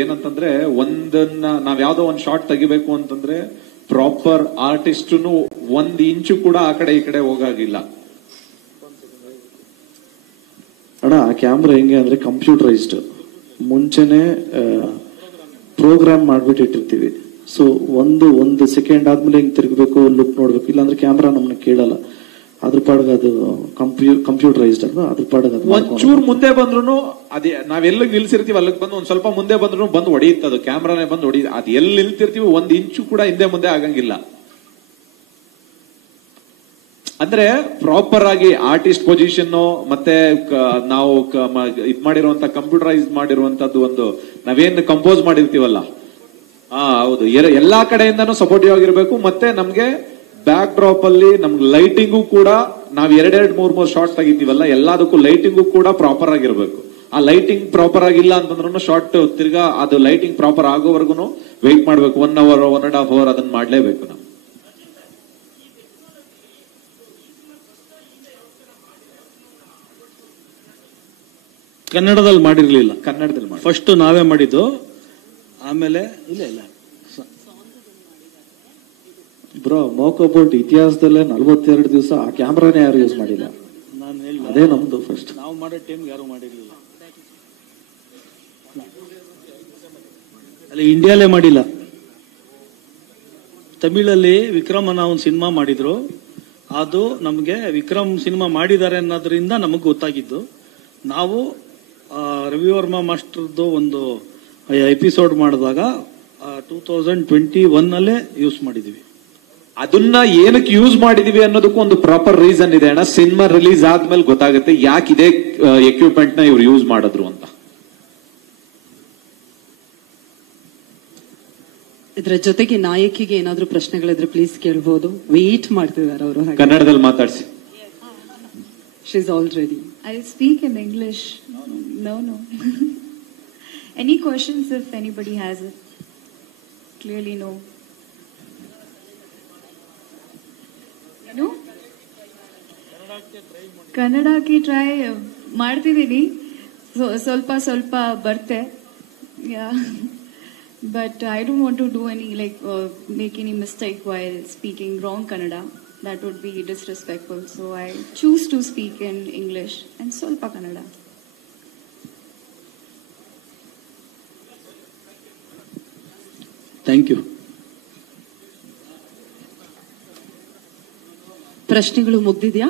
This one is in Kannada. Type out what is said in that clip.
ಏನಂತಂದ್ರೆ ನಾವ್ ಯಾವ್ದೋ ಒಂದ್ ಶಾರ್ಟ್ ತೆಗಿಬೇಕು ಅಂತಂದ್ರೆ ಪ್ರಾಪರ್ ಆರ್ಟಿಸ್ಟ್ನು 1 ಇಂಚು ಕೂಡ ಆ ಕಡೆ ಈ ಕಡೆ ಹೋಗಾಗಿಲ್ಲ. ಅಣ್ಣ ಆ ಕ್ಯಾಮ್ರಾ ಹೆಂಗೆ ಅಂದ್ರೆ ಕಂಪ್ಯೂಟರೈಸ್ಡ್, ಮುಂಚೆನೆ ಪ್ರೋಗ್ರಾಮ್ ಮಾಡ್ಬಿಟ್ಟಿರ್ತೀವಿ. ಸೊ ಒಂದು ಸೆಕೆಂಡ್ ಆದ್ಮೇಲೆ ಹಿಂಗ್ ತಿರ್ಗಬೇಕು, ಲುಕ್ ನೋಡ್ಬೇಕು, ಇಲ್ಲಾಂದ್ರೆ ಕ್ಯಾಮ್ರಾ ನಮ್ನ ಕೇಳಲ್ಲ. ಅದ್ರ ಪಾಡ್ಗ ಅದು ಕಂಪ್ಯೂಟರೈಸ್ಡ್ ಅಲ್ವಾ, ಅದ್ರ ಪಾಡ್ಗ ಒಂಚೂರ್ ಮುಂದೆ ಬಂದ್ರು ಅದೇ ನಾವೆಲ್ಲ ನಿಲ್ಸಿರ್ತೀವಿ ಅಲ್ಲಿಗೆ ಬಂದು ಒಂದ್ ಸ್ವಲ್ಪ ಮುಂದೆ ಬಂದ್ರು ಬಂದು ಹೊಡೆಯುತ್ತದು, ಕ್ಯಾಮ್ರಾನೇ ಬಂದು ಹೊಡಿ. ಅದ್ ಎಲ್ಲಿ ನಿಲ್ತಿರ್ತೀವಿ 1 ಇಂಚು ಕೂಡ ಹಿಂದೆ ಮುಂದೆ ಆಗಂಗಿಲ್ಲ. ಅಂದ್ರೆ ಪ್ರಾಪರ್ ಆಗಿ ಆರ್ಟಿಸ್ಟ್ ಪೊಸಿಷನ್ ಮತ್ತೆ ನಾವು ಇದ್ ಮಾಡಿರುವಂತ ಕಂಪ್ಯೂಟರೈಸ್ ಮಾಡಿರುವಂತದ್ದು ಒಂದು ನಾವೇನ್ ಕಂಪೋಸ್ ಮಾಡಿರ್ತೀವಲ್ಲ, ಹೌದು, ಎಲ್ಲಾ ಕಡೆಯಿಂದಾನು ಸಪೋರ್ಟಿವ್ ಆಗಿರ್ಬೇಕು. ಮತ್ತೆ ನಮ್ಗೆ ಬ್ಯಾಕ್ ಡ್ರಾಪ್ ಅಲ್ಲಿ ನಮ್ಗೆ ಲೈಟಿಂಗು ಕೂಡ ನಾವ್ 2-3 ಶಾರ್ಟ್ಸ್ ತೆಗಿತೀವಲ್ಲ, ಎಲ್ಲದಕ್ಕೂ ಲೈಟಿಂಗು ಕೂಡ ಪ್ರಾಪರ್ ಆಗಿರ್ಬೇಕು. ಆ ಲೈಟಿಂಗ್ ಪ್ರಾಪರ್ ಆಗಿಲ್ಲ ಅಂತಂದ್ರೂ ಶಾರ್ಟ್ ತಿರ್ಗಾ ಅದು ಲೈಟಿಂಗ್ ಪ್ರಾಪರ್ ಆಗೋವರೆಗೂ ವೆಯ್ಟ್ ಮಾಡ್ಬೇಕು. 1 hour 1.5 hour ಅದನ್ನ ಮಾಡ್ಲೇಬೇಕು ನಾವು. ಕನ್ನಡದಲ್ಲಿ ಮಾಡಿರ್ಲಿಲ್ಲ, ಕನ್ನಡದಲ್ಲಿ ಫಸ್ಟ್ ನಾವೇ ಮಾಡಿದ್ದು. ಆಮೇಲೆ ಇಲ್ಲ ಬ್ರೋ ಮೋಕೋಬೋಟ್ ಇತಿಹಾಸದಲ್ಲೇ 42 ದಿವಸ ಆ ಕ್ಯಾಮ್ರಾನೇ ಯಾರು ಯೂಸ್ ಮಾಡಿಲ್ಲ. ನಾನು ಹೇಳಿ ಅದೇ ನಮ್ದು ಫಸ್ಟ್. ನಾವು ಮಾಡೋ ಟೈಮ್ ಯಾರು ಮಾಡಿರ್ಲಿಲ್ಲ, ಅಲ್ಲಿ ಇಂಡಿಯಾಲೇ ಮಾಡಿಲ್ಲ. ತಮಿಳಲ್ಲಿ ವಿಕ್ರಮ್ ಅನ್ನೋ ಒಂದು ಸಿನಿಮಾ ಮಾಡಿದ್ರು. ಅದು ನಮಗೆ ವಿಕ್ರಮ್ ಸಿನಿಮಾ ಮಾಡಿದ್ದಾರೆ ಅನ್ನೋದ್ರಿಂದ ನಮಗೆ ಗೊತ್ತಾಗಿದ್ದು. ನಾವು ರವಿವರ್ಮ ಮಾಸ್ಟರ್ದು ಒಂದು ಎಪಿಸೋಡ್ ಮಾಡಿದಾಗ 2021 ಅಲ್ಲೇ ಯೂಸ್ ಮಾಡಿದೀವಿ. ಅದನ್ನ ಏನಕ್ಕೆ ಯೂಸ್ ಮಾಡಿದೀವಿ ಅನ್ನೋದಕ್ಕೂ ಒಂದು ಪ್ರಾಪರ್ ರೀಸನ್ ಇದೆ ಅಣ್ಣ. ಸಿನಿಮಾ ರಿಲೀಸ್ ಆದ್ಮೇಲೆ ಗೊತ್ತಾಗುತ್ತೆ ಯಾಕೆ ಇದೇ ಎಕ್ವಿಪ್ಮೆಂಟ್ ನ ಇವ್ರು ಯೂಸ್ ಮಾಡಿದ್ರು ಅಂತ. ಇದ್ರ ಜೊತೆಗೆ ನಾಯಕಿಗೆ ಏನಾದ್ರೂ ಪ್ರಶ್ನೆಗಳಿದ್ರೆ ಪ್ಲೀಸ್ ಕೇಳ್ಬೋದು. ವೇಟ್ ಮಾಡ್ತಿದ್ದಾರೆ ಅವರು. ಕನ್ನಡದಲ್ಲಿ ಮಾತಾಡಿಸಿ. She's all ready. I'll speak in English. No. Any questions if anybody has it? Clearly no. No? ಕನ್ನಡಕ್ಕೆ ಟ್ರೈ ಮಾಡ್ತಿದ್ದೀನಿ, ಸ್ವಲ್ಪ ಬರ್ತೆ. But I don't want to do any make any mistake while speaking wrong Kannada. That would be disrespectful. So I choose to speak in English and Solpa Kannada. Thank you. ಪ್ರಶ್ನೆಗಳು ಮುಗ್ದಿದ್ಯಾ?